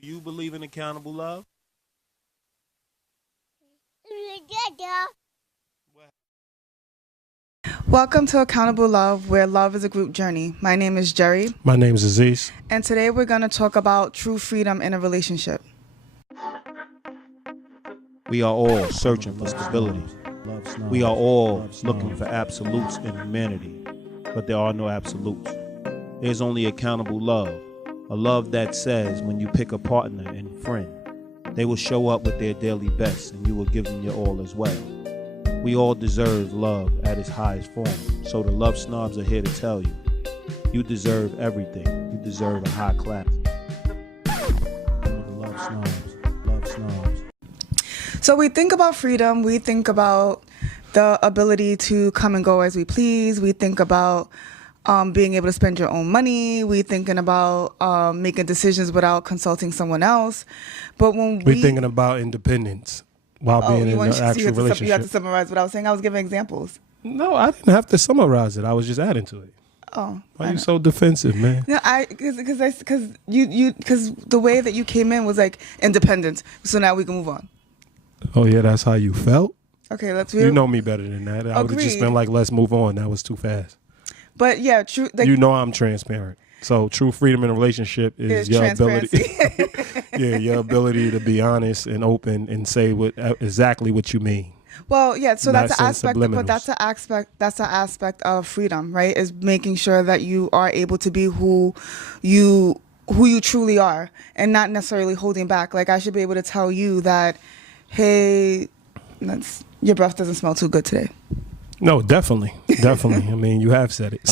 Do you believe in accountable love? Welcome to Accountable Love, where love is a group journey. My name is Jerry, My name is Aziz. and today we're going to talk about true freedom in a relationship. We are all searching for stability. We are all looking for absolutes in humanity, but there are no absolutes. There's only accountable love, a love that says when you pick a partner and friend, they will show up with their daily best and you will give them your all as well. We all deserve love at its highest form, so the LoveSnobs are here to tell you, you deserve everything. You deserve a high class. LoveSnobs. So we think about freedom, we think about the ability to come and go as we please, we think about being able to spend your own money, we thinking about making decisions without consulting someone else. But when We're thinking about independence while being in an actual relationship. You have to summarize what I was saying. I was giving examples. No, I didn't have to summarize it. I was just adding to it. Oh, why are you so defensive, man? No, because the way that you came in was like independence. So now we can move on. Oh yeah, that's how you felt. Okay, You know me better than that. I would have just been like, let's move on. That was too fast. But yeah, true. Like, you know I'm transparent. So true freedom in a relationship is your ability. Yeah, your ability to be honest and open and say exactly what you mean. Well, yeah. So that's an aspect, but that's an aspect of freedom, right? Is making sure that you are able to be who you truly are, and not necessarily holding back. Like I should be able to tell you that, hey, your breath doesn't smell too good today. No, definitely. I mean, you have said it,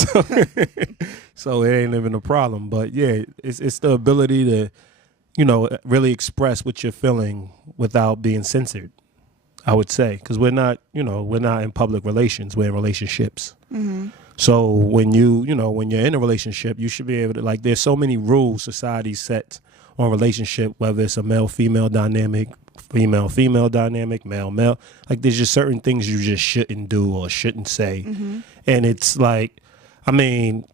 so it ain't even a problem. But yeah, it's the ability to, really express what you're feeling without being censored. I would say, because we're not in public relations. We're in relationships. Mm-hmm. So when when you're in a relationship, you should be able to, like, there's so many rules society sets on relationship, whether it's a male-female dynamic, female-female dynamic, male-male. Like, there's just certain things you just shouldn't do or shouldn't say. Mm-hmm. And it's like, I mean,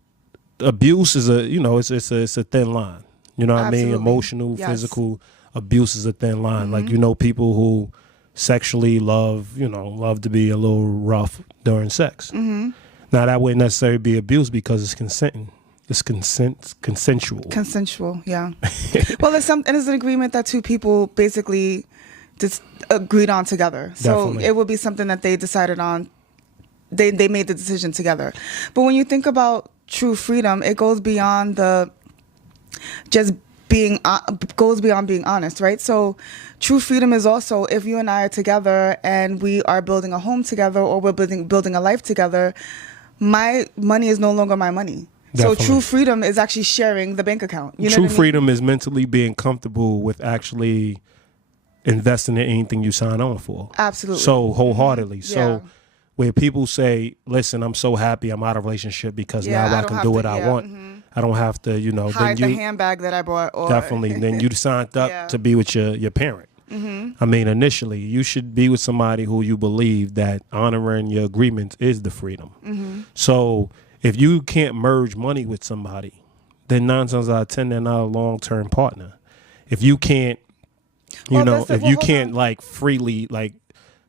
abuse is it's a thin line. You know what Absolutely. I mean? Emotional, yes. Physical abuse is a thin line. Mm-hmm. Like, people who sexually love to be a little rough during sex. Mm-hmm. Now, that wouldn't necessarily be abuse because it's consenting. It's consensual. Consensual, yeah. Well, there's an agreement that two people basically just agreed on together. So Definitely. it would be something that they decided on. They made the decision together. But when you think about true freedom, it goes beyond being honest, right? So true freedom is also if you and I are together and we are building a home together or we're building a life together, my money is no longer my money. Definitely. So true freedom is actually sharing the bank account. You know True what I mean? freedom is mentally being comfortable with actually investing in anything you sign on for. Absolutely. So wholeheartedly. Mm-hmm. So where people say, listen, I'm so happy I'm out of a relationship because now I can do what I want. Mm-hmm. I don't have to, hide the handbag that I bought. Or definitely. Then you signed up to be with your parent. Mm-hmm. I mean, initially, you should be with somebody who you believe that honoring your agreements is the freedom. Mm-hmm. So if you can't merge money with somebody, then 9 times out of 10, they're not a long-term partner. If you can't, like freely, like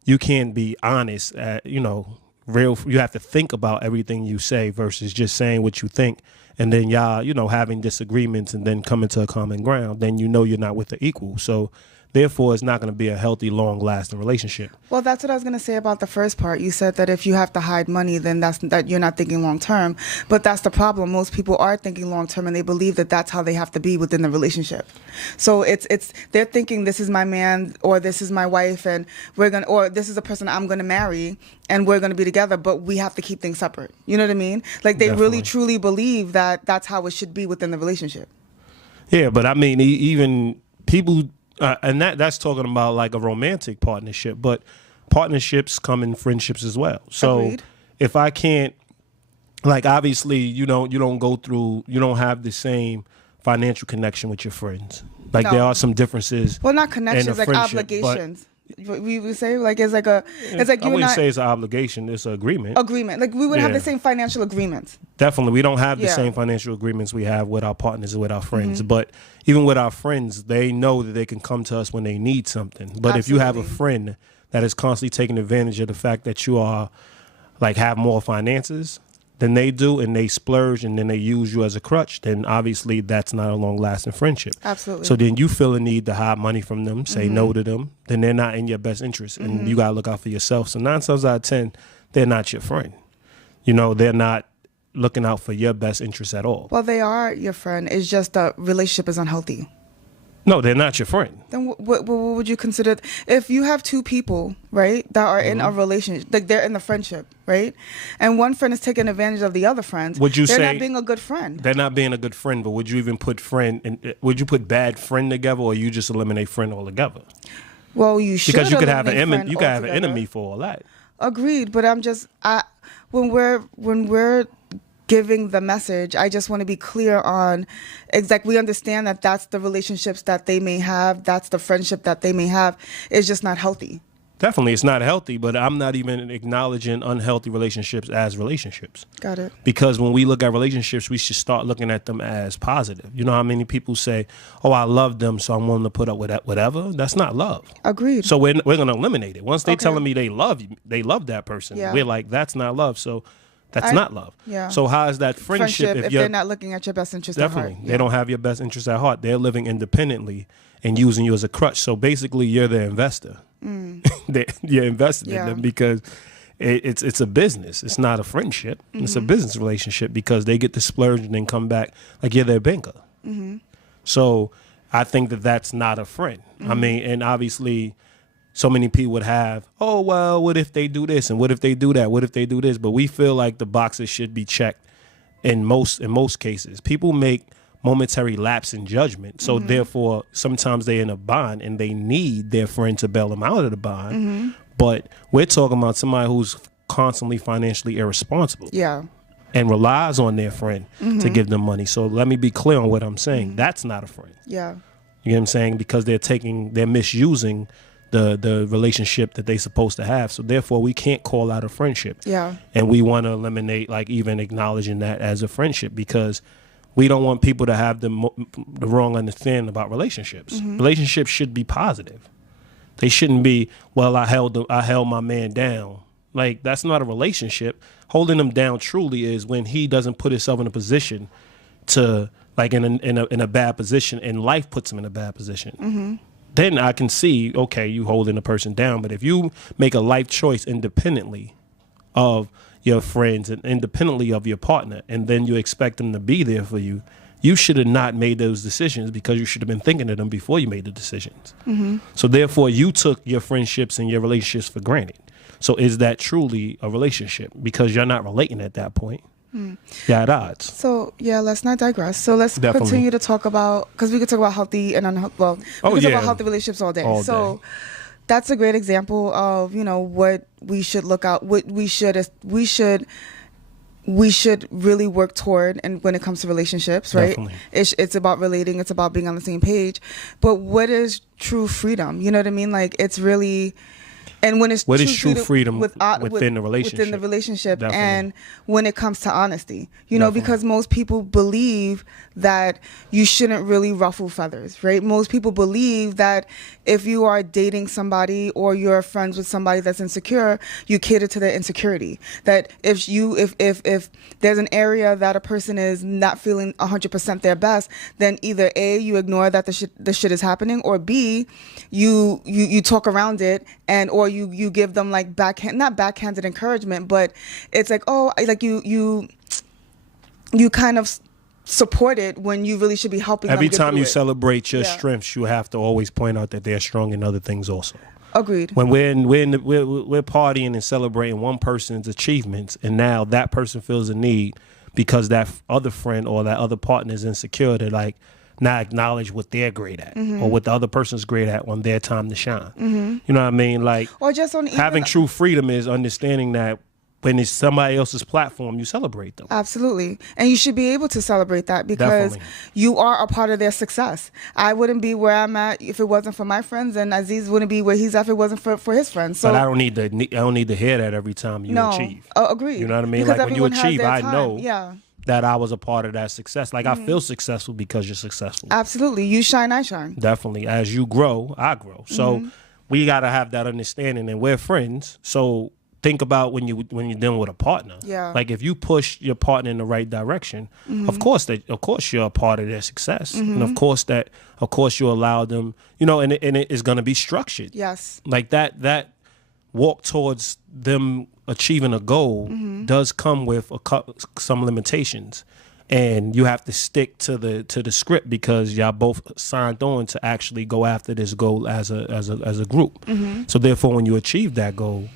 you can't be honest at, real, you have to think about everything you say versus just saying what you think. And then y'all, having disagreements and then coming to a common ground, then you're not with the equal. So therefore, it's not going to be a healthy, long-lasting relationship. Well, that's what I was going to say about the first part. You said that if you have to hide money, then that you're not thinking long-term. But that's the problem. Most people are thinking long-term, and they believe that that's how they have to be within the relationship. So they're thinking this is my man or this is my wife, and or this is the person I'm going to marry, and we're going to be together. But we have to keep things separate. You know what I mean? Like they Definitely. really truly believe that that's how it should be within the relationship. Yeah, but I mean, even people. And that's talking about like a romantic partnership, but partnerships come in friendships as well. So Agreed. If I can't, like, obviously you don't have the same financial connection with your friends. Like, No. there are some differences. Well, not connections, like friendship, obligations. We would say like it's like it's like I you and wouldn't I say it's an obligation. It's an agreement. Like we would have Yeah. the same financial agreements. Definitely, we don't have the Yeah. same financial agreements we have with our partners and with our friends. But even with our friends, they know that they can come to us when they need something. But if you have a Absolutely. friend that is constantly taking advantage of the fact that you are like have more finances than they do, and they splurge and then they use you as a crutch, then obviously that's not a long lasting friendship. Absolutely. So then you feel a need to hide money from them, say no to them, then they're not in your best interest, and you gotta look out for yourself. So 9 times out of 10, they're not your friend. You know, they're not looking out for your best interest at all. Well, they are your friend. It's just the relationship is unhealthy. No, they're not your friend. Then what would you consider if you have two people, right, that are in a relationship, like they're in the friendship, right, and one friend is taking advantage of the other friend? Would you they're say not being a good friend? They're not being a good friend, but would you even put friend and would you put bad friend together, or you just eliminate friend altogether? Well, you should, Because you could have an eliminate enemy. friend You could have an altogether. enemy for all that. Agreed, but when we're giving the message, I just want to be clear on exactly. We understand that that's the relationships that they may have, that's the friendship that they may have. It's just not healthy. Definitely, it's not healthy, but I'm not even acknowledging unhealthy relationships as relationships. Got it. Because when we look at relationships, we should start looking at them as positive. You know how many people say, "Oh, I love them, so I'm willing to put up with that, whatever." That's not love. Agreed. So we're going to eliminate it. Once they Okay. telling me they love you, they love that person. Yeah. We're like, that's not love. So that's not love. Yeah. So how is that friendship, if you're they're not looking at your best interest at definitely heart? they don't have your best interest at heart? They're living independently and using you as a crutch. So basically, you're their investor. You're invested Yeah. in them because it's a business. It's not a friendship. It's a business relationship because they get to splurge and then come back like you're their banker. So I think that that's not a friend. I mean, and obviously, so many people would have, oh, well, what if they do this? And what if they do that? What if they do this? But we feel like the boxes should be checked in most cases. People make momentary lapse in judgment. So therefore, sometimes they're in a bond and they need their friend to bail them out of the bond. But we're talking about somebody who's constantly financially irresponsible Yeah. and relies on their friend to give them money. So let me be clear on what I'm saying. That's not a friend. Yeah. You know what I'm saying? Because they're misusing the relationship that they're supposed to have. So therefore, we can't call out a friendship. Yeah. And we want to eliminate like even acknowledging that as a friendship because we don't want people to have the wrong understanding about relationships. Relationships should be positive. They shouldn't be, well, I held my man down. Like, that's not a relationship. Holding him down truly is when he doesn't put himself in a position to, like, in a bad position, and life puts him in a bad position. Then I can see, okay, you holding a person down. But if you make a life choice independently of your friends and independently of your partner, and then you expect them to be there for you, you should have not made those decisions because you should have been thinking of them before you made the decisions. So therefore, you took your friendships and your relationships for granted. So is that truly a relationship? Because you're not relating at that point. You're at odds. So yeah, let's not digress. So let's Definitely. continue to talk about, because we could talk about healthy and unhealthy. Well, we Oh, could talk yeah. about healthy relationships all day. All So day. that's a great example of what we should look out. What we should really work toward, and when it comes to relationships, right? Definitely. It's about relating. It's about being on the same page. But what is true freedom? You know what I mean? Like, it's really. And when it's What is true freedom within the within the relationship? Definitely. and when it comes to honesty, Definitely. because most people believe that you shouldn't really ruffle feathers, right? Most people believe that if you are dating somebody or you're friends with somebody that's insecure, you cater to their insecurity. That if there's an area that a person is not feeling 100% their best, then either A, you ignore that the shit is happening, or B, you talk around it, and or you give them like not backhanded encouragement, but it's like, oh, like you kind of support it when you really should be helping Every them get time through you it. celebrate your Yeah. strengths, you have to always point out that they're strong in other things also. Agreed. When we're partying and celebrating one person's achievements, and now that person feels a need because that other friend or that other partner is insecure to like not acknowledge what they're great at or what the other person's great at on their time to shine. You know what I mean? Like, Or just on having true freedom is understanding that when it's somebody else's platform, you celebrate them. Absolutely. And you should be able to celebrate that because Definitely. you are a part of their success. I wouldn't be where I'm at if it wasn't for my friends, and Aziz wouldn't be where he's at if it wasn't for his friends. So But I don't need to hear that every time you achieve. Agreed. You know what I mean? Because Like when you everyone has achieve, their I time. know Yeah. that I was a part of that success. Like I feel successful because you're successful. Absolutely. You shine, I shine. Definitely. As you grow, I grow. So we got to have that understanding, and we're friends. So think about when you're dealing with a partner. Yeah. Like if you push your partner in the right direction, of course you're a part of their success, and of course you allow them. You know, and it is going to be structured. Yes. Like that walk towards them achieving a goal does come with some limitations. And you have to stick to the script because y'all both signed on to actually go after this goal as a group. So therefore, when you achieve that goal,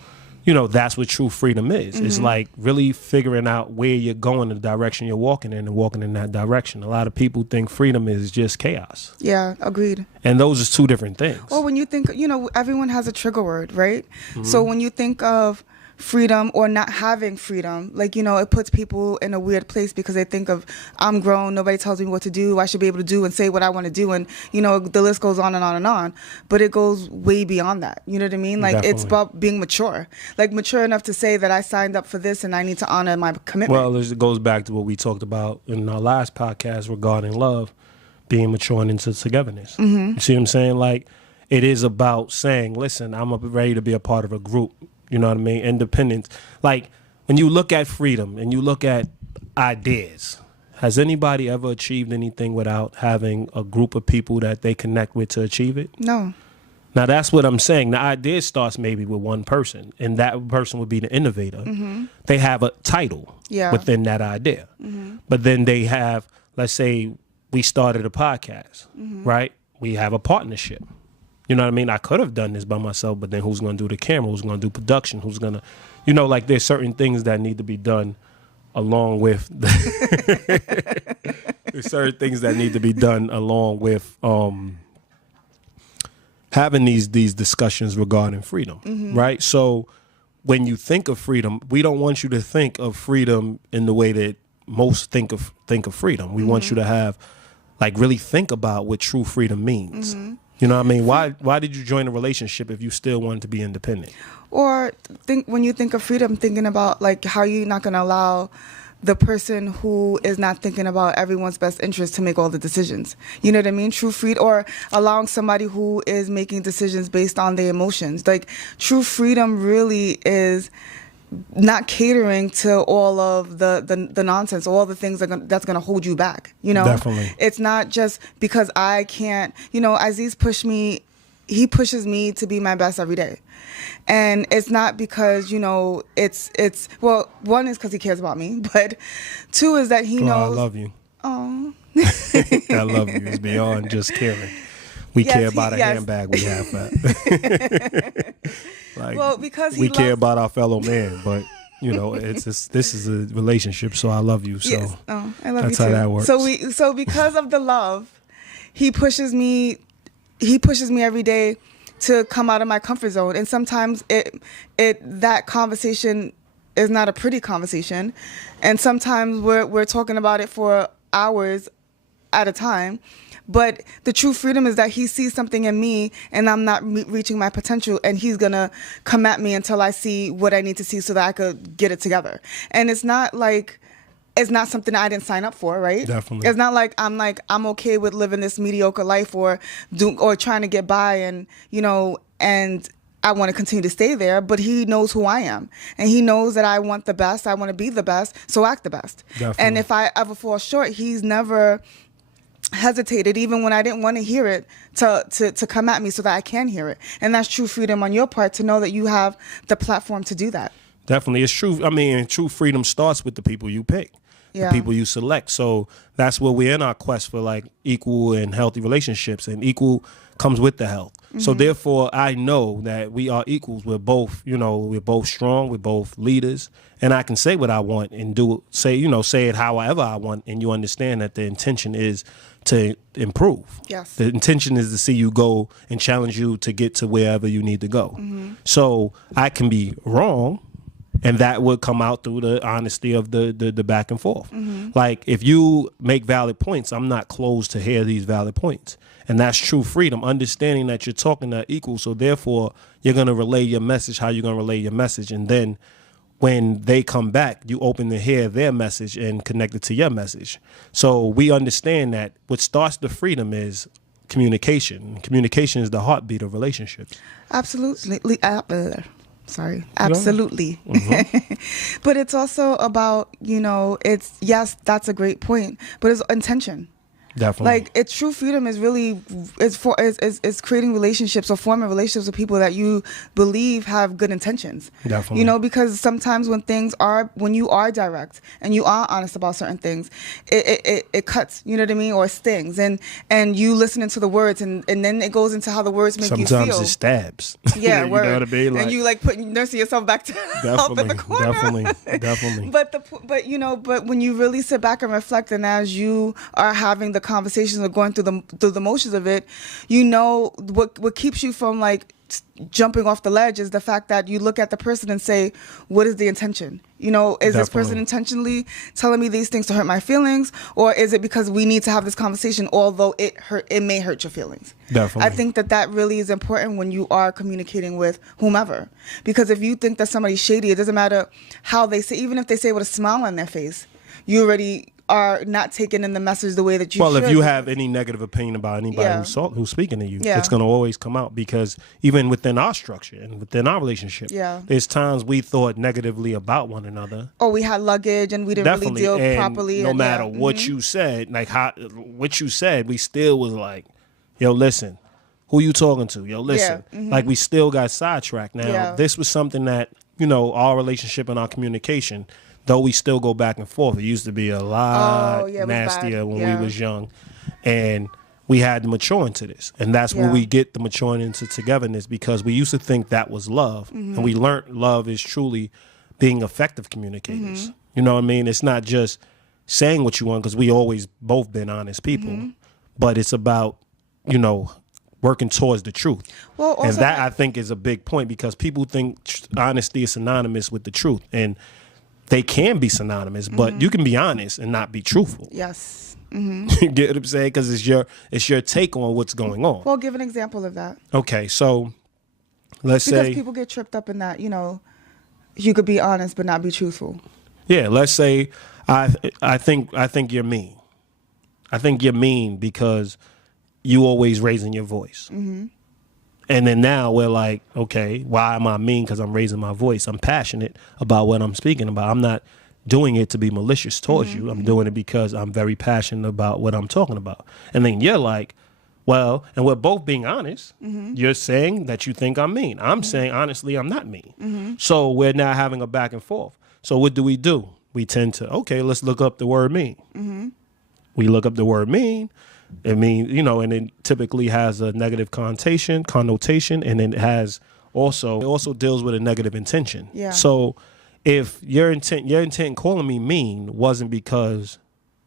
you know, that's what true freedom is. It's like really figuring out where you're going, the direction you're walking in, and walking in that direction. A lot of people think freedom is just chaos. Yeah, agreed. And those are two different things. Well, when you think, everyone has a trigger word, right? So when you think of freedom or not having freedom, like, it puts people in a weird place because they think of, I'm grown, nobody tells me what to do, I should be able to do and say what I want to do, and the list goes on and on and on. But it goes way beyond that. You know what I mean? Like It's Definitely. about being mature, like mature enough to say that I signed up for this and I need to honor my commitment. Well, it goes back to what we talked about in our last podcast regarding love, being mature into togetherness. You see what I'm saying? Like it is about saying, listen, I'm ready to be a part of a group. You know what I mean? Independence. Like when you look at freedom and you look at ideas, has anybody ever achieved anything without having a group of people that they connect with to achieve it? No. Now that's what I'm saying. The idea starts maybe with one person, and that person would be the innovator. They have a title within that idea. But then they have, let's say we started a podcast, right? We have a partnership. You know what I mean? I could have done this by myself, but then who's going to do the camera? Who's going to do production? Who's going to, like there's certain things that need to be done along with, there's certain things that need to be done along with having these discussions regarding freedom, right? So when you think of freedom, we don't want you to think of freedom in the way that most think of freedom. We want you to have, like, really think about what true freedom means. You know what I mean? Why did you join a relationship if you still wanted to be independent? Or when you think of freedom, thinking about like how you're not going to allow the person who is not thinking about everyone's best interest to make all the decisions. You know what I mean? True freedom, or allowing somebody who is making decisions based on their emotions. Like true freedom really is not catering to all of the nonsense, all the things that's going to hold you back. Definitely. It's not just because I can't, Aziz he pushes me to be my best every day. And it's not because, it's well, one is because he cares about me, but two is that he knows. I love you. Oh. I love you. It's beyond just caring. We care about a handbag we have. Like, well, because we care about our fellow man, but this is a relationship, so I love you. So yes. Oh, I love that's you too. how that works. So because of the love, he pushes me every day to come out of my comfort zone, and sometimes that conversation is not a pretty conversation, and sometimes we're talking about it for hours at a time. But the true freedom is that he sees something in me and I'm not reaching my potential, and he's going to come at me until I see what I need to see so that I could get it together. And it's not something I didn't sign up for, right? Definitely. It's not like I'm okay with living this mediocre life or trying to get by and I want to continue to stay there, but he knows who I am. And he knows that I want the best, I want to be the best, so act the best. Definitely. And if I ever fall short, he's never hesitated, even when I didn't want to hear it, to come at me so that I can hear it. And that's true freedom on your part, to know that you have the platform to do that. Definitely. It's true. I mean, true freedom starts with the people you pick, the people you select. So that's where we're in our quest for like equal and healthy relationships, and equal comes with the health. So therefore, I know that we are equals. We're both, we're both strong. We're both leaders, and I can say what I want and say it however I want. And you understand that the intention is to improve. Yes. The intention is to see you go and challenge you to get to wherever you need to go. So I can be wrong, And that would come out through the honesty of the back and forth. Like, if you make valid points, I'm not closed to hear these valid points. And that's true freedom, understanding that you're talking to equal. So therefore, you're going to relay your message how you're going to relay your message. And then when they come back, you open to hear their message and connect it to your message. So we understand that what starts the freedom is communication. Communication is the heartbeat of relationships. Absolutely. Absolutely. But it's also about, it's, yes, that's a great point, but it's intention. Definitely. Like, it's true freedom is really is creating relationships or forming relationships with people that you believe have good intentions. Definitely. Because sometimes when you are direct and you are honest about certain things, it cuts, you know what I mean, or stings, and you listening to the words, and then it goes into how the words make you feel. Sometimes it stabs. Yeah, you know what I mean? And you like nursing yourself back to help in the corner. Definitely. But when you really sit back and reflect, and as you are having the conversations or going through the motions of it, what keeps you from like jumping off the ledge is the fact that you look at the person and say, what is the intention? Is this person intentionally telling me these things to hurt my feelings, or is it because we need to have this conversation, although it may hurt your feelings? Definitely. I think that really is important when you are communicating with whomever, because if you think that somebody's shady, it doesn't matter how they say, even if they say with a smile on their face, you already are not taking in the message the way that you should. Well, if you have any negative opinion about anybody who's speaking to you, it's going to always come out, because even within our structure and within our relationship, there's times we thought negatively about one another. Oh, we had luggage and we didn't really deal properly. No matter what you said, what you said, we still was like, yo, listen, who you talking to? Yo, listen. Like, we still got sidetracked. Now, this was something that, our relationship and our communication, though we still go back and forth, it used to be a lot nastier when we was young, and we had to mature into this. And that's where we get the maturing into togetherness, because we used to think that was love, and we learned love is truly being effective communicators. You know what I mean? It's not just saying what you want, because we always both been honest people, but it's about, working towards the truth. Well, also, and that I think is a big point, because people think honesty is synonymous with the truth, and they can be synonymous, but you can be honest and not be truthful. Yes. You get what I'm saying? Because it's your take on what's going on. Well, give an example of that. Okay, so let's say, because people get tripped up in that, you could be honest but not be truthful. Yeah, let's say I think you're mean. I think you're mean because you always raising your voice. And then now we're like, okay, why am I mean? Because I'm raising my voice. I'm passionate about what I'm speaking about. I'm not doing it to be malicious towards you. I'm doing it because I'm very passionate about what I'm talking about. And then you're like, well, and we're both being honest. You're saying that you think I'm mean. I'm saying, honestly, I'm not mean. So we're now having a back and forth. So what do? We tend to, okay, let's look up the word mean. We look up the word mean. It means, and it typically has a negative connotation, and it also deals with a negative intention. Yeah. So if your intent in calling me mean wasn't because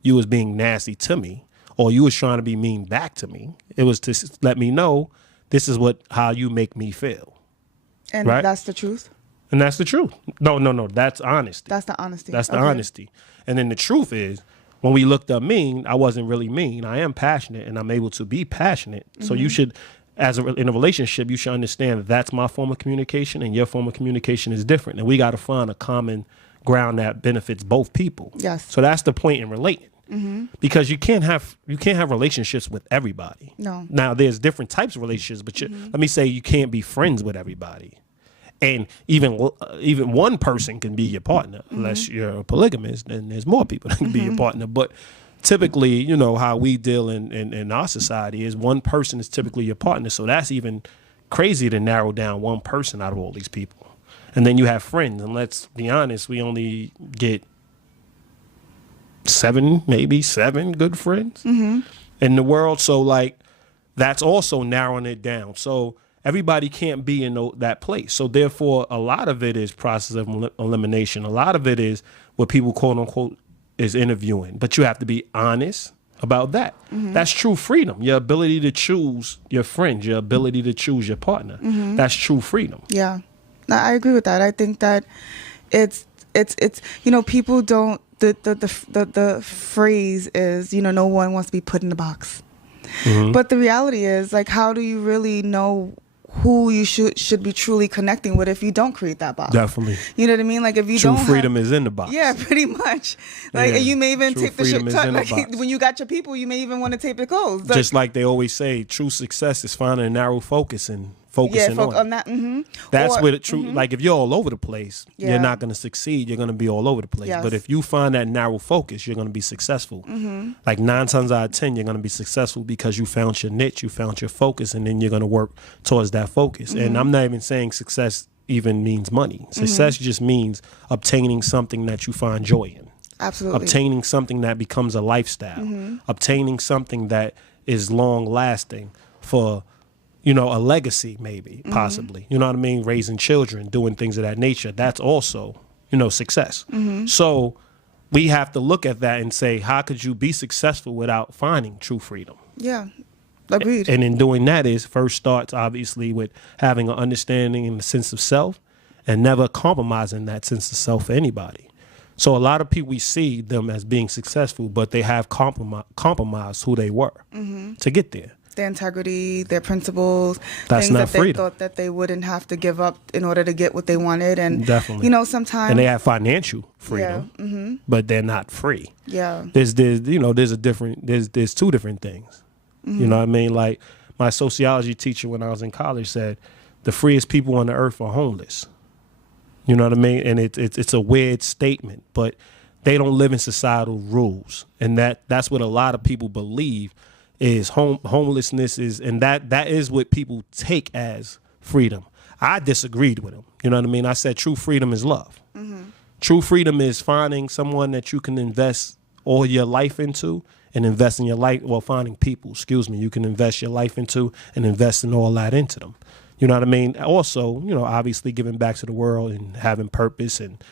you was being nasty to me, or you was trying to be mean back to me, it was to let me know this is how you make me feel. And right? That's the truth? And that's the truth. No, that's honesty. That's the honesty. That's the honesty. And then the truth is, when we looked up mean, I wasn't really mean. I am passionate, and I'm able to be passionate. So you should, in a relationship, you should understand that that's my form of communication, and your form of communication is different. And we got to find a common ground that benefits both people. Yes. So that's the point in relating. Because you can't have relationships with everybody. No. Now, there's different types of relationships, but let me say you can't be friends with everybody. And even one person can be your partner, unless you're a polygamist, then there's more people that can be your partner. But typically, how we deal in our society is one person is typically your partner. So that's even crazy to narrow down one person out of all these people. And then you have friends. And let's be honest, we only get maybe seven good friends in the world. So that's also narrowing it down. So everybody can't be in that place. So therefore, a lot of it is process of elimination. A lot of it is what people quote unquote is interviewing. But you have to be honest about that. That's true freedom. Your ability to choose your friends, your ability to choose your partner. That's true freedom. Yeah, I agree with that. I think that it's people don't, the phrase is, no one wants to be put in a box. Mm-hmm. But the reality is, like, how do you really know who you should be truly connecting with if you don't create that box? Definitely. You know what I mean? Like, if you True don't freedom is in the box. Yeah, pretty much. Like, you may even tape the shit. Like, when you got your people, you may even want to tape your clothes. Like, just like they always say, true success is finding a narrow focus and focusing on that. Mm-hmm. That's where the true, like, if you're all over the place, you're not going to succeed. You're going to be all over the place. Yes. But if you find that narrow focus, you're going to be successful. Mm-hmm. Like 9 times out of 10, you're going to be successful because you found your niche, you found your focus, and then you're going to work towards that focus. Mm-hmm. And I'm not even saying success even means money. Success just means obtaining something that you find joy in. Absolutely. Obtaining something that becomes a lifestyle. Obtaining something that is long lasting for, a legacy, maybe, possibly. You know what I mean? Raising children, doing things of that nature. That's also, success. So we have to look at that and say, how could you be successful without finding true freedom? Yeah, agreed. And in doing that is first starts, obviously, with having an understanding and a sense of self and never compromising that sense of self for anybody. So a lot of people, we see them as being successful, but they have compromised who they were to get there. Their integrity, their principles, that's things not that freedom. They thought that they wouldn't have to give up in order to get what they wanted. And definitely, sometimes, and they have financial freedom, but they're not free. Yeah, there's a different, there's two different things. You know what I mean? Like my sociology teacher when I was in college said, the freest people on the earth are homeless. You know what I mean? And it's a weird statement, but they don't live in societal rules, and that's what a lot of people believe. Is homelessness is, and that is what people take as freedom. I disagreed with him. You know what I mean? I said true freedom is love. True freedom is finding someone that you can invest all your life into and invest in your life. Well, finding people, you can invest your life into and invest in all that into them. You know what I mean? Also, obviously giving back to the world and having purpose and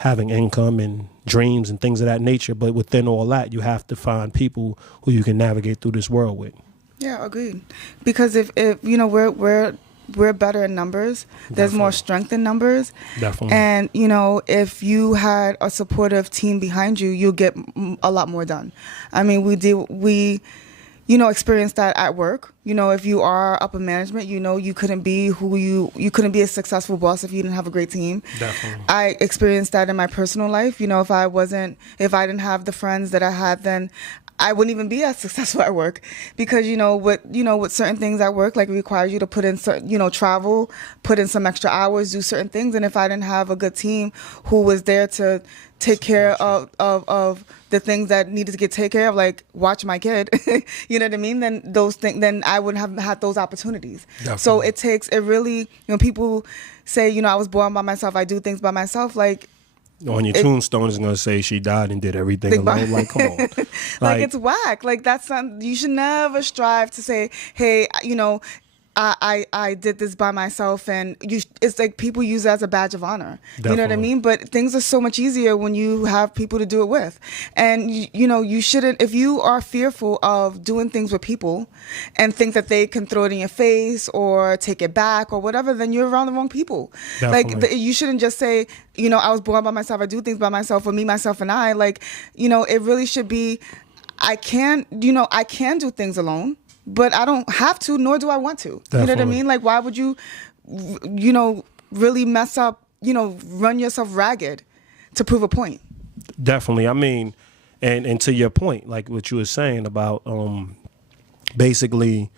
having income and dreams and things of that nature. But within all that, you have to find people who you can navigate through this world with. Yeah, agreed. Because if we're better in numbers, there's more strength in numbers. Definitely. And, if you had a supportive team behind you, you'll get a lot more done. I mean, we experience that at work. If you are upper management, you couldn't be you couldn't be a successful boss if you didn't have a great team. Definitely. I experienced that in my personal life. If I didn't have the friends that I had, then I wouldn't even be as successful at work, because with certain things at work, like, it requires you to put in certain, travel, put in some extra hours, do certain things. And if I didn't have a good team who was there to take care of the things that needed to get taken care of, like watch my kid, you know what I mean? Then I wouldn't have had those opportunities. Definitely. So it really, people say, I was born by myself, I do things by myself, like, on your tombstone is going to say she died and did everything alone. Like, come on. Like, it's whack. Like, that's not, you should never strive to say, hey, I did this by myself, and it's like people use it as a badge of honor. Definitely. You know what I mean? But things are so much easier when you have people to do it with. And you shouldn't, if you are fearful of doing things with people and think that they can throw it in your face or take it back or whatever, then you're around the wrong people. Definitely. Like, you shouldn't just say, I was born by myself, I do things by myself, or me, myself, and I. Like, it really should be, I can do things alone, but I don't have to, nor do I want to. Definitely. You know what I mean? Like, why would you, really mess up, run yourself ragged to prove a point? Definitely. I mean, and to your point, like what you were saying about basically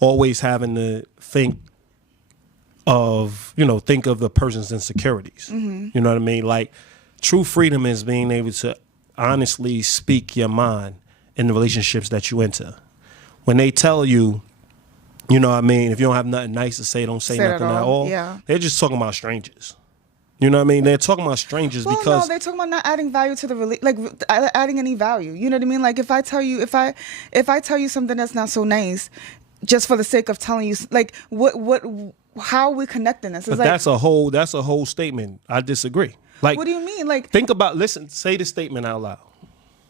always having to think of the person's insecurities. Mm-hmm. You know what I mean? Like, true freedom is being able to honestly speak your mind in the relationships that you enter. When they tell you, if you don't have nothing nice to say, don't say nothing at all. Yeah. They're just talking about strangers. You know what I mean? They're talking about strangers because... no, they're talking about not adding value to the adding any value. You know what I mean? Like, if I tell you something that's not so nice, just for the sake of telling you, like, how are we connecting this? But that's a whole statement. I disagree. Like, what do you mean? Like, say the statement out loud.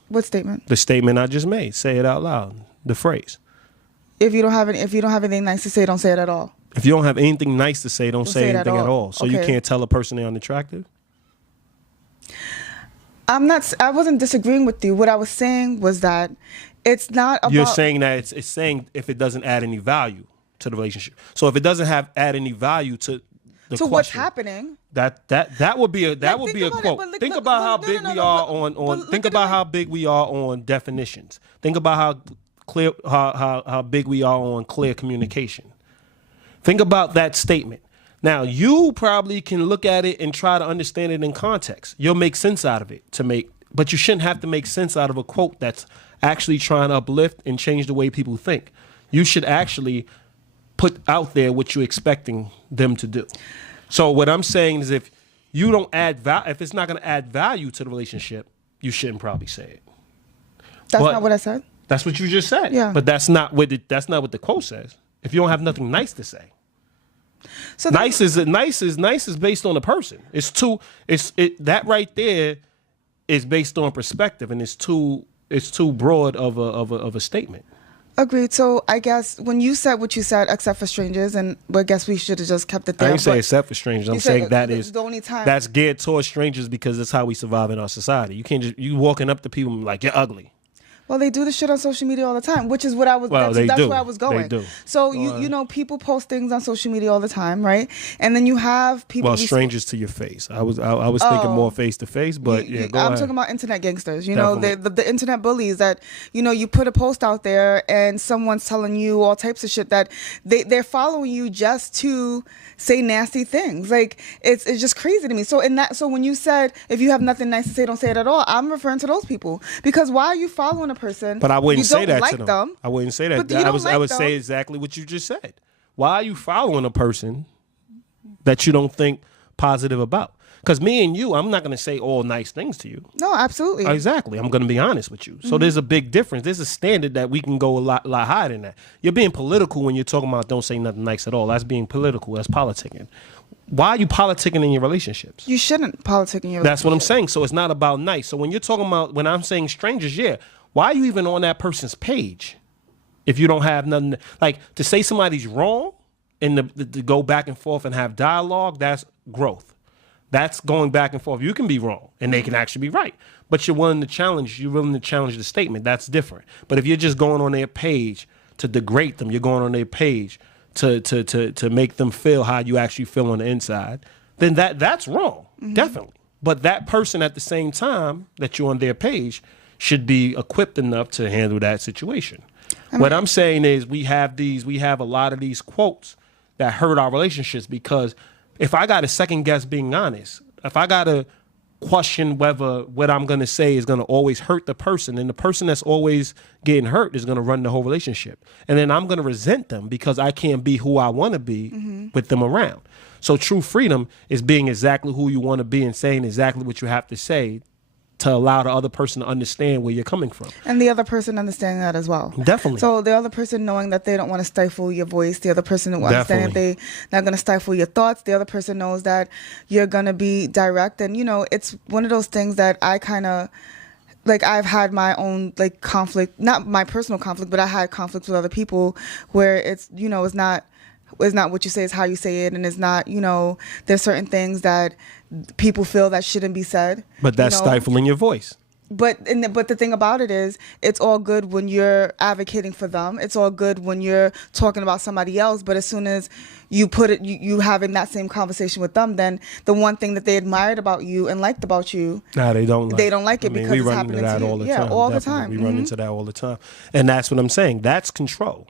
What statement? The statement I just made. Say it out loud. The phrase. If you don't have anything nice to say, don't say it at all. If you don't have anything nice to say, don't say anything at all. So you can't tell a person they're unattractive? I wasn't disagreeing with you. What I was saying was that it's not about. You're saying that it's saying if it doesn't add any value to the relationship. So if it doesn't add any value to the question, what's happening, that would be a quote. Think about how big we are on. Think about how big we are on definitions. Think about how big we are on clear communication. Think about that statement. Now, you probably can look at it and try to understand it in context. You'll make sense out of it but you shouldn't have to make sense out of a quote that's actually trying to uplift and change the way people think. You should actually put out there what you're expecting them to do. So what I'm saying is if you don't add value, if it's not going to add value to the relationship, you shouldn't probably say it. That's not what I said. That's what you just said. Yeah. But that's not what the quote says. If you don't have nothing nice to say. So nice is based on the person. That right there is based on perspective, and it's too broad of a statement. Agreed. So I guess when you said what you said, except for strangers, and I guess we should have just kept it there. I didn't say except for strangers. I'm saying that is the only time that's geared towards strangers because that's how we survive in our society. You can't just you walking up to people and like you're ugly. Well, they do this shit on social media all the time, which is what I was. Well, that's where I was going. They do. So you know, people post things on social media all the time, right? And then you have people. Well, strangers to your face. I was thinking more face to face, but go I'm ahead. talking about internet gangsters. You Definitely. know, the internet bullies that you put a post out there and someone's telling you all types of shit that they're following you just to say nasty things. Like it's just crazy to me. So when you said if you have nothing nice to say, don't say it at all, I'm referring to those people because why are you following a person? But I wouldn't say that like to them. I wouldn't say that. I would say exactly what you just said. Why are you following a person that you don't think positive about? Because me and you, I'm not going to say all nice things to you. No, absolutely. Exactly. I'm going to be honest with you. Mm-hmm. So there's a big difference. There's a standard that we can go a lot higher than that. You're being political when you're talking about don't say nothing nice at all. That's being political. That's politicking. Why are you politicking in your relationships? You shouldn't politic in your relationship. That's what I'm saying. So it's not about nice. So when you're talking about, when I'm saying strangers, why are you even on that person's page if you don't have nothing? Like to say somebody's wrong and to go back and forth and have dialogue, that's growth. That's going back and forth. You can be wrong and they can actually be right. But you're willing to challenge the statement. That's different. But if you're just going on their page to degrade them, you're going on their page to make them feel how you actually feel on the inside, then that's wrong. Mm-hmm. Definitely. But that person at the same time that you're on their page should be equipped enough to handle that situation. What I'm saying is we have a lot of these quotes that hurt our relationships because if I got to second guess being honest, if I got to question whether what I'm going to say is going to always hurt the person, and the person that's always getting hurt is going to run the whole relationship. And then I'm going to resent them because I can't be who I want to be with them around. So true freedom is being exactly who you want to be and saying exactly what you have to say to allow the other person to understand where you're coming from. And the other person understanding that as well. Definitely. So the other person knowing that they don't want to stifle your voice, the other person understanding that they're not going to stifle your thoughts, the other person knows that you're going to be direct. And, it's one of those things that I kind of, like I've had my own like conflict, not my personal conflict, but I had conflicts with other people where it's, it's not what you say, it's how you say it. And it's not, there's certain things that people feel that shouldn't be said. But that's stifling your voice. But the thing about it is, it's all good when you're advocating for them. It's all good when you're talking about somebody else. But as soon as you put it, you having that same conversation with them, then the one thing that they admired about you and liked about you, they don't like it because it's happening to you. Yeah, all the time. We run into that all the time, and that's what I'm saying. That's control.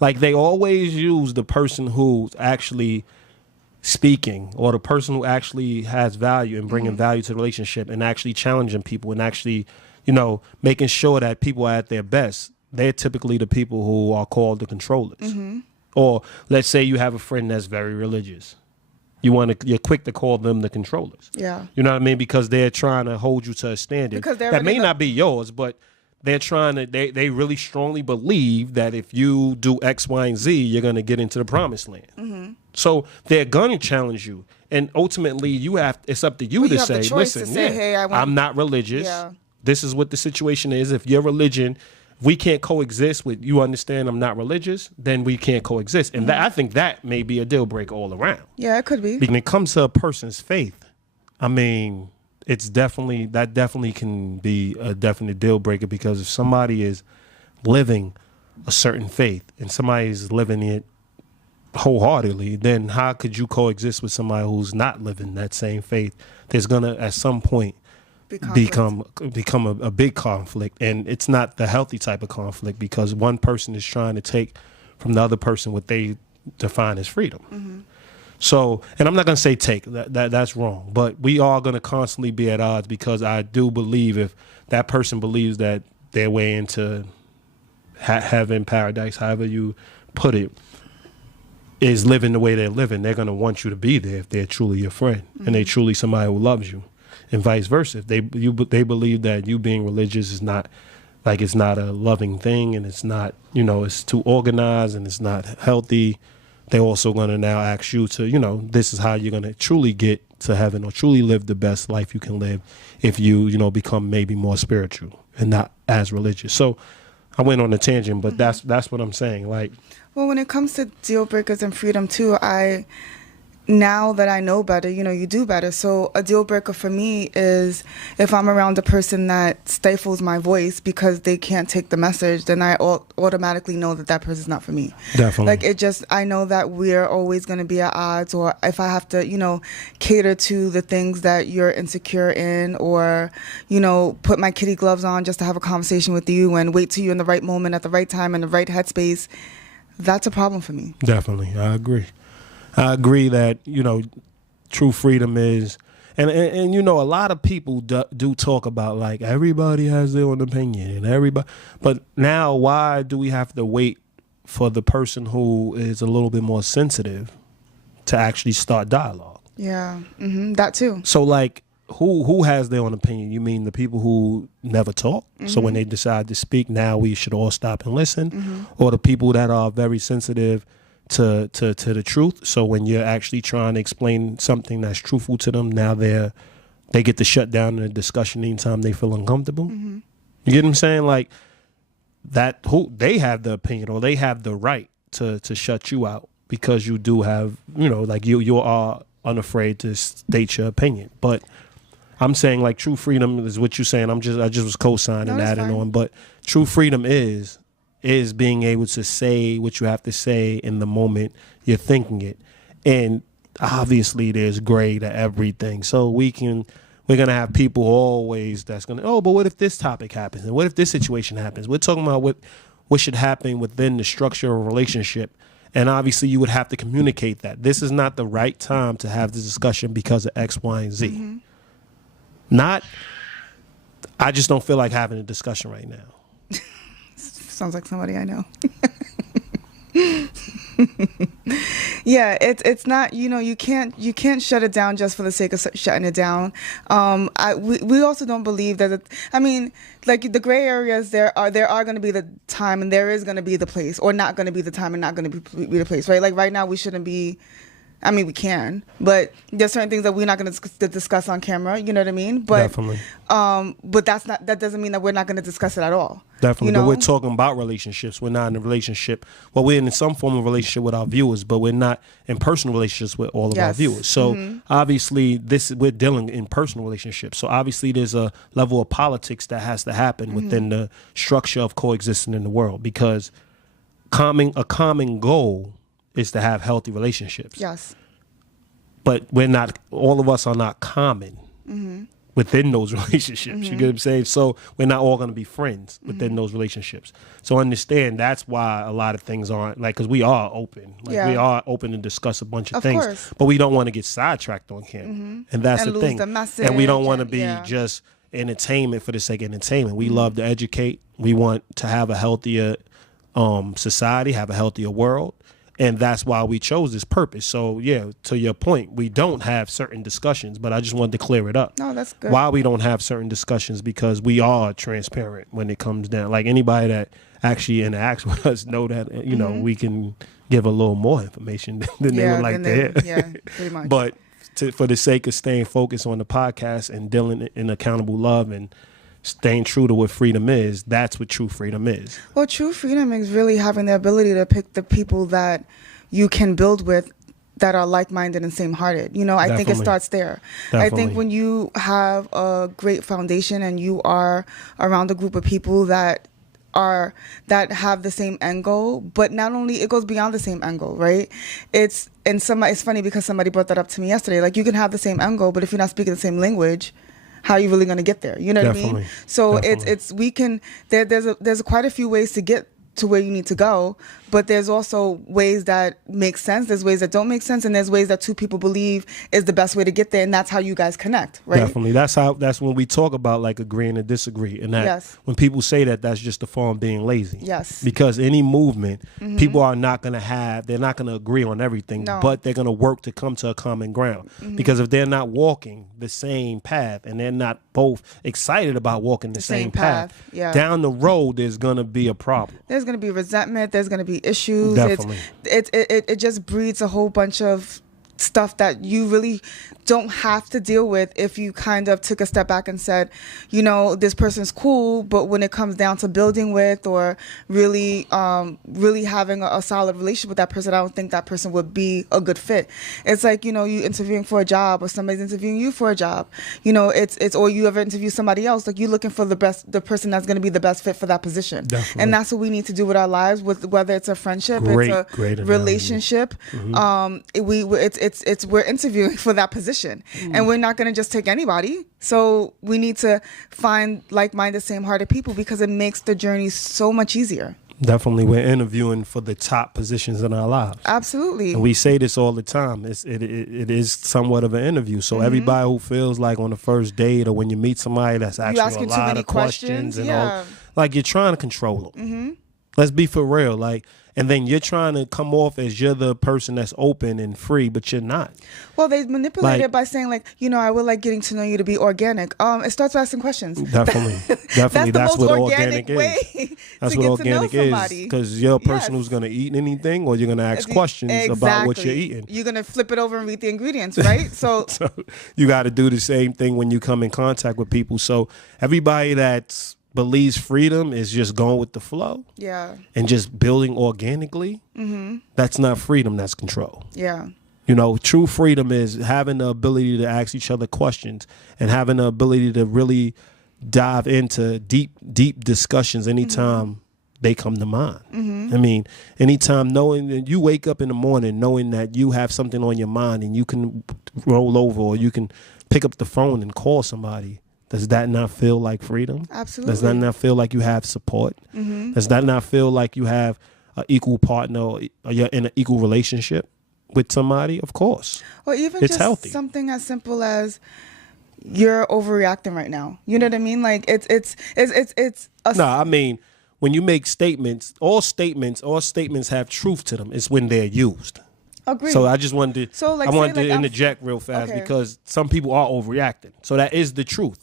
Like they always use the person who's actually speaking or the person who actually has value and bringing value to the relationship and actually challenging people and actually, making sure that people are at their best. They're typically the people who are called the controllers. Mm-hmm. Or let's say you have a friend that's very religious. You're quick to call them the controllers. Yeah. You know what I mean? Because they're trying to hold you to a standard that may not be yours, but they're trying to, they really strongly believe that if you do X, Y, and Z, you're going to get into the promised land. Mm-hmm. So they're going to challenge you. And ultimately, it's up to you to say, listen, hey, I'm not religious. Yeah. This is what the situation is. If your religion, we can't coexist with, you understand I'm not religious, then we can't coexist. And I think that may be a deal breaker all around. Yeah, it could be. When it comes to a person's faith, I mean, it's definitely can be a definite deal breaker, because if somebody is living a certain faith and somebody is living it wholeheartedly, then how could you coexist with somebody who's not living that same faith? There's gonna at some point become a big conflict, and it's not the healthy type of conflict, because one person is trying to take from the other person what they define as freedom. So, and I'm not going to say take that's wrong, but we are going to constantly be at odds, because I do believe if that person believes that their way into heaven, paradise, however you put it, is living the way they're living, they're going to want you to be there if they're truly your friend and they're truly somebody who loves you, and vice versa. If they believe that you being religious is not, like, it's not a loving thing, and it's not, it's too organized and it's not healthy, they're also going to now ask you to, this is how you're going to truly get to heaven or truly live the best life you can live if you, become maybe more spiritual and not as religious. So I went on a tangent, but that's what I'm saying. Like, well, when it comes to deal breakers and freedom too, now that I know better, you do better. So a deal breaker for me is if I'm around a person that stifles my voice because they can't take the message, then I automatically know that person's not for me. Definitely. Like, I know that we're always going to be at odds, or if I have to, cater to the things that you're insecure in, or, put my kitty gloves on just to have a conversation with you and wait till you're in the right moment at the right time in the right headspace, that's a problem for me. Definitely. I agree that, true freedom is, and a lot of people do talk about, like, everybody has their own opinion and everybody, but now why do we have to wait for the person who is a little bit more sensitive to actually start dialogue? Yeah, that too. So, like, who has their own opinion? You mean the people who never talk? So when they decide to speak, now we should all stop and listen? Or the people that are very sensitive to the truth, so when you're actually trying to explain something that's truthful to them, now they get to shut down the discussion anytime they feel uncomfortable? You get what I'm saying? Like, that they have the opinion, or they have the right to shut you out, because you do have, like, you are unafraid to state your opinion. But I'm saying, like, true freedom is what you're saying. I just was co-signing and adding on, but true freedom is being able to say what you have to say in the moment you're thinking it. And obviously there's gray to everything. So we're going to have people always that's going to, but what if this topic happens? And what if this situation happens? We're talking about what should happen within the structure of a relationship. And obviously you would have to communicate that. This is not the right time to have this discussion because of X, Y, and Z. I just don't feel like having a discussion right now. Sounds like somebody I know. Yeah, it's not, you can't shut it down just for the sake of shutting it down. We also don't believe that like, the gray areas, there are going to be the time and there is going to be the place, or not going to be the time and not going to be the place, right? Like, right now we shouldn't be. We can, but there's certain things that we're not going to discuss on camera. You know what I mean? But definitely. But that doesn't mean that we're not going to discuss it at all. Definitely. But we're talking about relationships. We're not in a relationship. Well, we're in some form of relationship with our viewers, but we're not in personal relationships with all of our viewers. So obviously, we're dealing in personal relationships. So obviously, there's a level of politics that has to happen within the structure of coexisting in the world, because a common goal is to have healthy relationships. Yes. But all of us are not common within those relationships. You get what I'm saying? So we're not all going to be friends within those relationships. So understand that's why a lot of things aren't, like, because we are open. Like, we are open to discuss a bunch of things. Course. But we don't want to get sidetracked on camera. And that's the thing. The message, and we don't want to be just entertainment for the sake of entertainment. We love to educate. We want to have a healthier society, have a healthier world. And that's why we chose this purpose. So, yeah, to your point, we don't have certain discussions, but I just wanted to clear it up. No, that's good. Why we don't have certain discussions, because we are transparent when it comes down. Like, anybody that actually interacts with us know that, we can give a little more information than they would like to hear. Yeah, pretty much. But for the sake of staying focused on the podcast and dealing in accountable love and staying true to what freedom is, that's what true freedom is. Well, true freedom is really having the ability to pick the people that you can build with that are like-minded and same-hearted. You know, I think it Definitely. starts there. I Definitely. think when you have a great foundation and you are around a group of people that have the same end goal, but not only it goes beyond the same end goal, right? It's funny because somebody brought that up to me yesterday. Like, you can have the same end goal, but if you're not speaking the same language, how are you really going to get there? You know what I mean? So Definitely. there's quite a few ways to get to where you need to go, but there's also ways that make sense, there's ways that don't make sense, and there's ways that two people believe is the best way to get there, and that's how you guys connect, right? Definitely. That's when we talk about like agreeing to disagree, and that Yes. when people say that, that's just a form of being lazy. Yes. Because any movement, people are not going to they're not going to agree on everything, No. but they're going to work to come to a common ground. Because if they're not walking the same path and they're not both excited about walking the same path, yeah. down the road there's going to be a problem. There's going to be resentment, there's going to be issues. Definitely. It just breeds a whole bunch of stuff that you really don't have to deal with if you kind of took a step back and said, you know, this person's cool, but when it comes down to building with or really having a solid relationship with that person, I don't think that person would be a good fit. It's like, you know, you interviewing for a job or somebody's interviewing you for a job. You know, it's or you ever interview somebody else, like you're looking for the person that's going to be the best fit for that position. Definitely. And that's what we need to do with our lives, with whether it's a friendship, Great it's a analogy. relationship. We're interviewing for that position, and we're not going to just take anybody. So we need to find like-minded, same-hearted people because it makes the journey so much easier. Definitely. We're interviewing for the top positions in our lives. Absolutely. And we say this all the time. It is somewhat of an interview. So everybody who feels like on the first date or when you meet somebody that's asking you a lot of questions and all, like you're trying to control them. Let's be for real. Like, and then you're trying to come off as you're the person that's open and free, but you're not. Well, they manipulate it by saying, like, you know, I would like getting to know you to be organic. It starts with asking questions. Definitely. Definitely. That's what organic way is. That's to what get to know organic is. somebody. Because you're a person who's going to eat anything or you're going to ask questions about what you're eating. You're going to flip it over and read the ingredients, right? So you got to do the same thing when you come in contact with people. So everybody that's believes freedom is just going with the flow and just building organically, that's not freedom, that's control. You know, true freedom is having the ability to ask each other questions and having the ability to really dive into deep discussions anytime they come to mind. I mean, anytime knowing that you wake up in the morning knowing that you have something on your mind and you can roll over or you can pick up the phone and call somebody. Does that not feel like freedom? Absolutely. Does that not feel like you have support? Does that not feel like you have an equal partner or you're in an equal relationship with somebody? Of course. Or even it's just healthy. Something as simple as you're overreacting right now. You know what I mean? Like it's No, I mean, when you make statements, all statements have truth to them. It's when they're used. Agreed. So I just wanted to So, like, I wanted say, to like, interject real fast okay. because some people are overreacting. So that is the truth.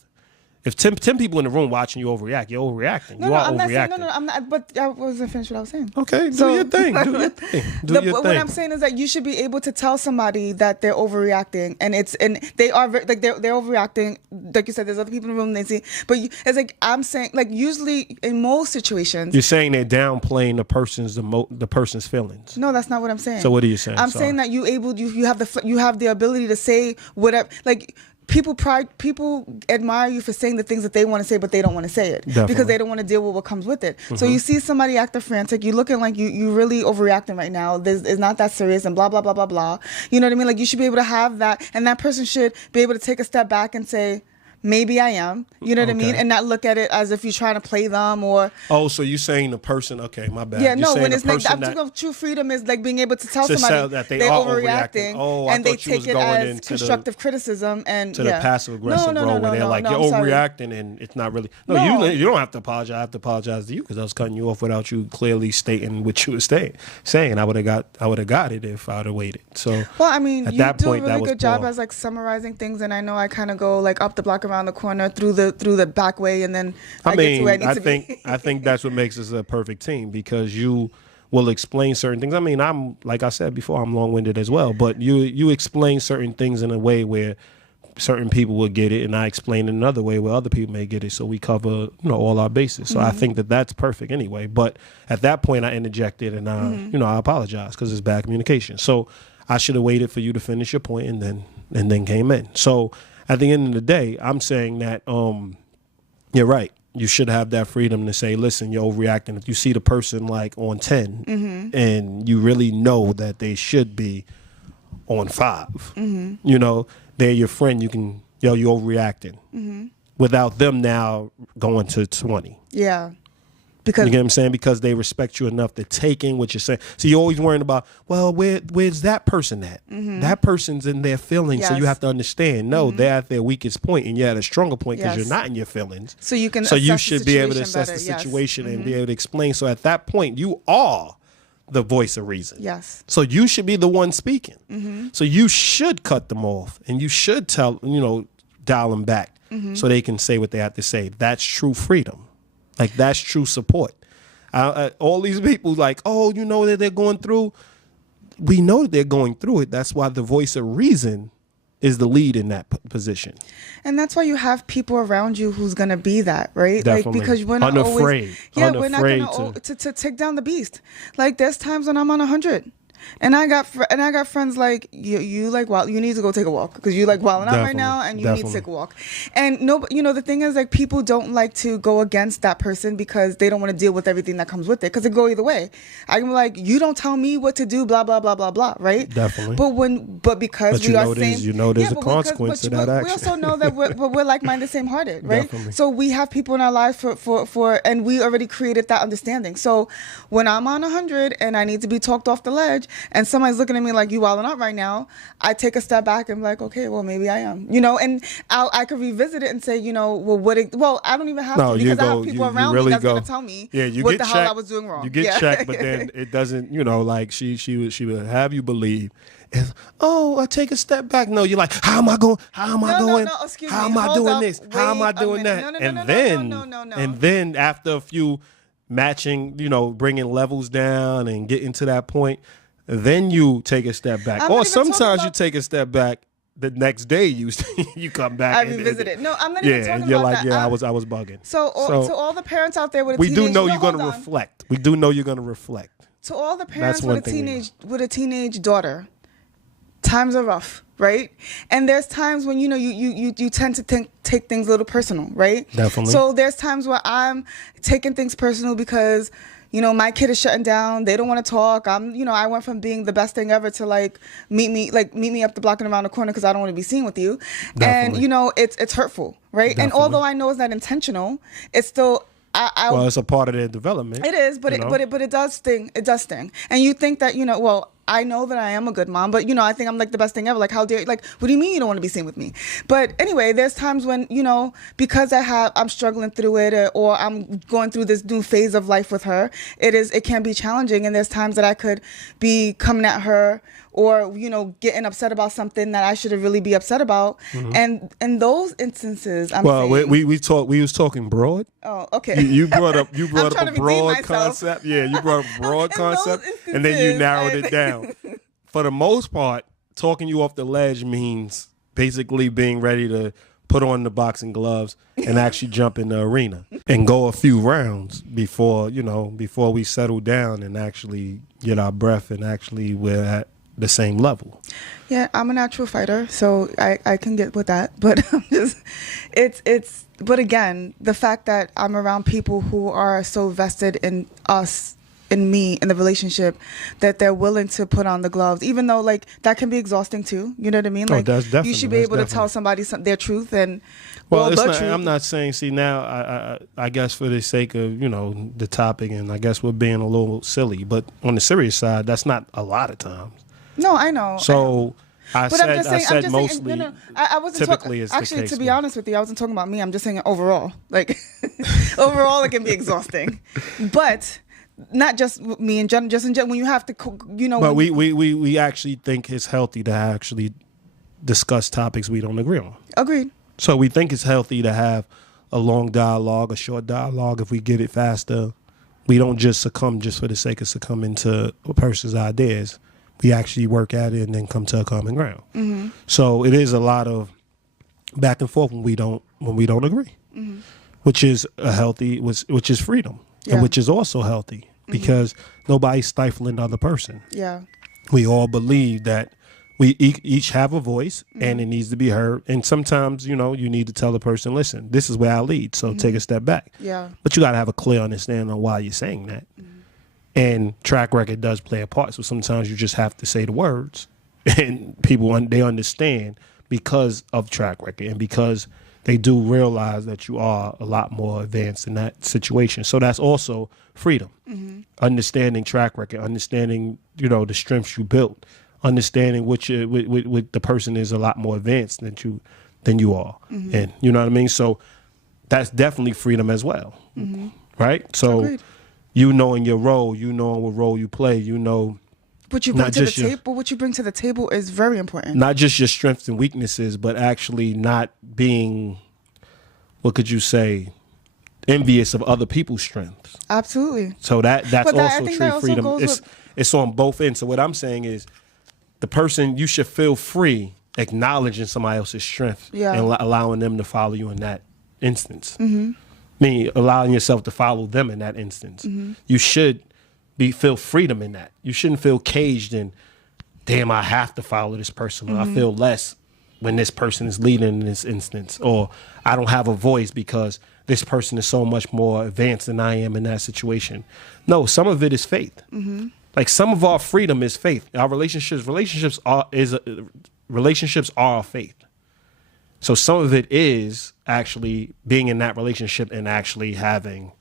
If 10 people in the room watching you overreact, you're overreacting. You are I'm not saying, overreacting. I'm not. But I wasn't finished what I was saying. Okay, do So- your thing. Do your thing. Do your What thing. I'm saying is that you should be able to tell somebody that they're overreacting, and they are like they're overreacting. Like you said, there's other people in the room. They see, but it's like I'm saying, like usually in most situations, You're saying they're downplaying the person's feelings. no, that's not what I'm saying. So what are you saying? I'm saying that you have the ability to say whatever. Like people admire you for saying the things that they want to say, but they don't want to say it because they don't want to deal with what comes with it. So you see somebody acting frantic, you looking like you really overreacting right now. It's not that serious and blah blah blah blah blah. You know what I mean? Like you should be able to have that, and that person should be able to take a step back and say, maybe I am. You know what I mean? And not look at it as if you're trying to play them or. Oh, so you're saying the person? Okay, my bad. Yeah, you're no. saying When the it's like person I'm talking about true freedom is like being able to tell somebody that they they're are overreacting, Oh, I and they thought you was take it going as into constructive criticism and the passive aggressive role where they're like, you're overreacting and it's not really. No, you don't have to apologize. I have to apologize to you because I was cutting you off without you clearly stating what you were saying. I would have got it if I'd have waited. So well, I mean, at you that do point, a that really was good job poor. as like summarizing things, and I know I kind of go like up the block, around the corner, through the back way, and then I get to where I need to be. I think that's what makes us a perfect team because you will explain certain things. I mean, I'm like I said before, I'm long-winded as well, but you explain certain things in a way where certain people will get it, and I explain it another way where other people may get it. So we cover all our bases. So I think that's perfect anyway. But at that point, I interjected and I apologize because it's bad communication. So I should have waited for you to finish your point and then came in. So at the end of the day, I'm saying that you're right. You should have that freedom to say, listen, you're overreacting. If you see the person like on 10 and you really know that they should be on 5, you know, they're your friend, you can, you're overreacting without them now going to 20. Yeah. Because you get what I'm saying? Because they respect you enough to take in what you're saying. So you're always worrying about, well, where's that person at? That person's in their feelings, so you have to understand. No, they're at their weakest point, and you're at a stronger point because you're not in your feelings. So you can. So you should be able to assess the situation and be able to explain. So at that point, you are the voice of reason. Yes. So you should be the one speaking. So you should cut them off, and you should tell, dial them back so they can say what they have to say. That's true freedom. Like, that's true support. All these people like, oh, you know that they're going through. We know that they're going through it. That's why the voice of reason is the lead in that position. And that's why you have people around you who's going to be that, right? Definitely. Like, because we're not unafraid. always, we're not going to take down the beast. Like, there's times when I'm on 100. And I got friends like you like wild. You need to go take a walk because you like wilding out right now, and you need to take a walk. And the thing is, like, people don't like to go against that person because they don't want to deal with everything that comes with it. Because it go either way. I can be like, you don't tell me what to do, blah blah blah blah blah, right? Definitely. But because we are same, there's a consequence to that action. We also know that we're like-minded, same-hearted, right? Definitely. So we have people in our lives for and we already created that understanding. So when I'm on 100 and I need to be talked off the ledge, and somebody's looking at me like, you wilding out right now, I take a step back and be like, okay, well, maybe I am, and I could revisit it and say, I don't even have to, because I have people around me that's going to tell me what the hell I was doing wrong. You get checked, but then it doesn't, like she would have you believe, I take a step back. No, you're like, how am I going? How am I going? No, excuse me. How am I doing this? How am I doing that? And then after a few matching, bringing levels down and getting to that point, then you take a step back. Or sometimes you take a step back. The next day you come back. I revisit it. No, I'm not even talking about that. I was bugging. So all the parents out there with a teenage, we do know you're going to reflect. We do know you're going to reflect. To all the parents with a teenage daughter, times are rough, right? And there's times when you tend to take things a little personal, right? Definitely. So there's times where I'm taking things personal because my kid is shutting down. They don't want to talk. I went from being the best thing ever to meet me up the block and around the corner because I don't want to be seen with you. Definitely. And it's hurtful, right? Definitely. And although I know it's not intentional, it's still. Well, it's a part of their development. It is, but it does sting. It does sting. And you think that I know that I am a good mom, but I think I'm like the best thing ever. Like, how dare you? Like, what do you mean you don't want to be seen with me? But anyway, there's times when because I'm struggling through it, or I'm going through this new phase of life with her. It can be challenging, and there's times that I could be coming at her or getting upset about something that I shouldn't really be upset about. And in those instances, we was talking broad. Oh, okay. You brought up a broad concept. Yeah, you brought up a broad concept, and then you narrowed it down. For the most part, talking you off the ledge means basically being ready to put on the boxing gloves and actually jump in the arena and go a few rounds before we settle down and actually get our breath and actually we're at the same level. Yeah, I'm a natural fighter, so I can get with that. But I'm just, but again, the fact that I'm around people who are so vested in us, in me, in the relationship, that they're willing to put on the gloves, even though that can be exhausting too. You know what I mean? Like, that's definitely, you should be able to tell somebody their truth and. I'm not saying. See, now I guess for the sake of the topic, and I guess we're being a little silly, but on the serious side, that's not a lot of times. No, I know. So I said mostly. I wasn't typically actually, to be honest with you, I wasn't talking about me. I'm just saying overall. Like overall, it can be exhausting, but not just me in general. Just in general, when you have to, But we actually think it's healthy to actually discuss topics we don't agree on. Agreed. So we think it's healthy to have a long dialogue, a short dialogue. If we get it faster, we don't just succumb just for the sake of succumbing to a person's ideas. We actually work at it and then come to a common ground. Mm-hmm. So it is a lot of back and forth when we don't agree, which is which is freedom, and which is also healthy because nobody's stifling the other person. Yeah. we all believe that we each have a voice and it needs to be heard. And sometimes, you need to tell the person, listen, this is where I lead, so take a step back. Yeah. But you got to have a clear understanding on why you're saying that. And track record does play a part. So sometimes you just have to say the words and people, they understand because of track record and because they do realize that you are a lot more advanced in that situation. So that's also freedom. Understanding track record, understanding, the strengths you built, understanding what the person is a lot more advanced than you are. And you know what I mean? So that's definitely freedom as well. Right? So Agreed. Knowing your role, knowing what role you play, what you bring to the table. What you bring to the table is very important. Not just your strengths and weaknesses, but actually not being, what could you say, envious of other people's strengths. Absolutely. So that's also true freedom. It's on both ends. So what I'm saying is, the person, you should feel free acknowledging somebody else's strength and allowing them to follow you in that instance. Allowing yourself to follow them in that instance. You should feel freedom in that. You shouldn't feel caged in, damn, I have to follow this person, or I feel less when this person is leading in this instance, or I don't have a voice because this person is so much more advanced than I am in that situation. No, some of it is faith. Like some of our freedom is faith. Our relationships are our faith. So some of it is actually being in that relationship and actually having,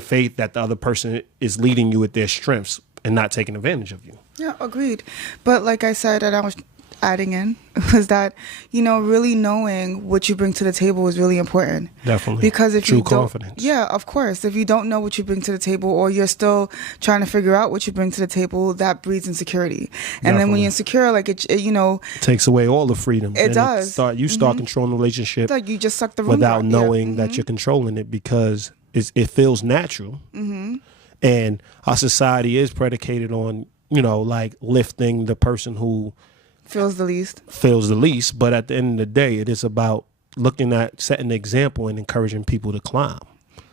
faith that the other person is leading you with their strengths and not taking advantage of you. Yeah, agreed. But like I said, and I was adding in, was that, really knowing what you bring to the table is really important. Definitely. Because if True you don't, confidence. Yeah, of course. If you don't know what you bring to the table, or you're still trying to figure out what you bring to the table, that breeds insecurity. And then when you're insecure, like it takes away all the freedom. It does. You start controlling the relationship. Like you just suck the room without out. knowing that you're controlling it, because it feels natural. And our society is predicated on, like lifting the person who feels the least. But at the end of the day, it is about looking at setting the example and encouraging people to climb.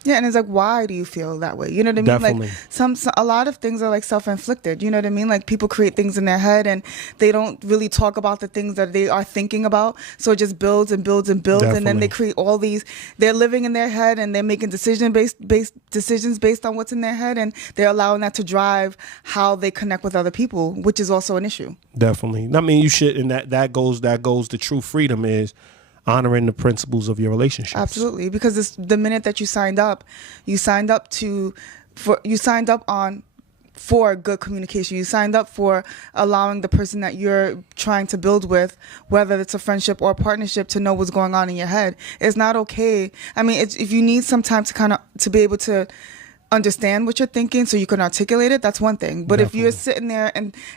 Yeah, and it's like, why do you feel that way? You know what I mean? Definitely. Like a lot of things are like self-inflicted. You know what I mean? Like people create things in their head and they don't really talk about the things that they are thinking about. So it just builds and builds and builds. Definitely. And then they create all these, they're living in their head and they're making decisions based on what's in their head. And they're allowing that to drive how they connect with other people, which is also an issue. Definitely. I mean, you should, and that goes to true freedom is honoring the principles of your relationships. Absolutely, because the minute that you signed up for good communication. You signed up for allowing the person that you're trying to build with, whether it's a friendship or a partnership, to know what's going on in your head. It's not okay. I mean, if you need some time to be able to understand what you're thinking so you can articulate it, that's one thing. But Definitely. If you're sitting there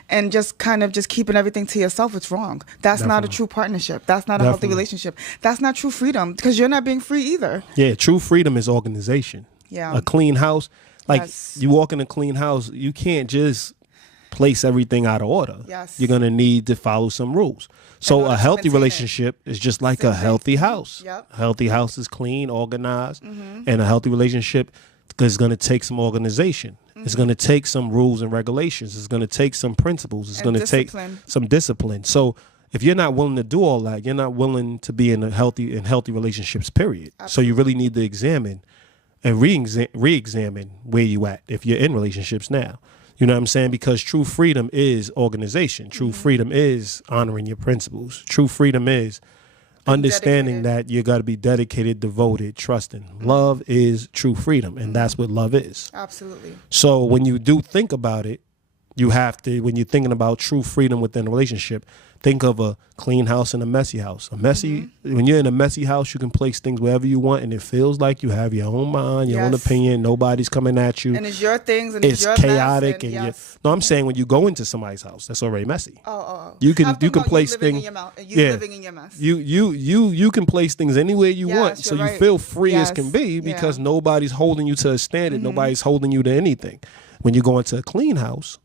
and just kind of just keeping everything to yourself, it's wrong. That's Definitely. Not a true partnership. That's not a healthy relationship. That's not true freedom, because you're not being free either. Yeah, true freedom is organization. Yeah. A clean house, like you walk in a clean house, you can't just place everything out of order. Yes. You're going to need to follow some rules. So a healthy relationship is just like a healthy house. Yep. A healthy house is clean, organized, and a healthy relationship is going to take some organization. It's going to take some rules and regulations. It's going to take some principles. It's going to take some discipline. So if you're not willing to do all that, you're not willing to be in healthy relationships, period. Absolutely. So you really need to examine and re-examine where you at if you're in relationships now. You know what I'm saying? Because true freedom is organization. True freedom is honoring your principles. True freedom is understanding that you got to be dedicated, devoted, trusting. Love is true freedom, and that's what love is. Absolutely. So when you do think about it, you have to, when you're thinking about true freedom within a relationship, think of a clean house and a messy house. When you're in a messy house, you can place things wherever you want, and it feels like you have your own mind, your own opinion. Nobody's coming at you. And it's your things, and it's your chaotic. Mess, and no, I'm saying when you go into somebody's house, that's already messy. Oh. You can place things. Living in your mess. You can place things anywhere you want, so you feel free as can be, because Yeah. nobody's holding you to a standard. Nobody's holding you to anything. When you go into a clean house,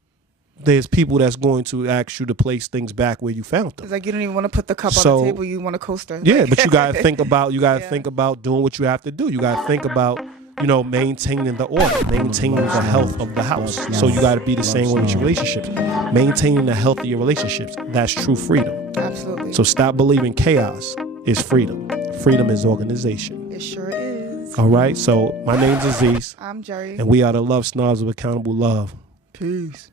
there's people that's going to ask you to place things back where you found them. It's like you don't even want to put the cup on the table. You want a coaster. Yeah, but you got to think about think about doing what you have to do. You got to think about you know, maintaining the order, maintaining the health of the house. So you got to be the same way with your relationships. Maintaining the health of your relationships. That's true freedom. Absolutely. So stop believing chaos is freedom. Freedom is organization. It sure is. All right. So my name's Aziz. I'm Jerry. And we are the Love Snobs of Accountable Love. Peace.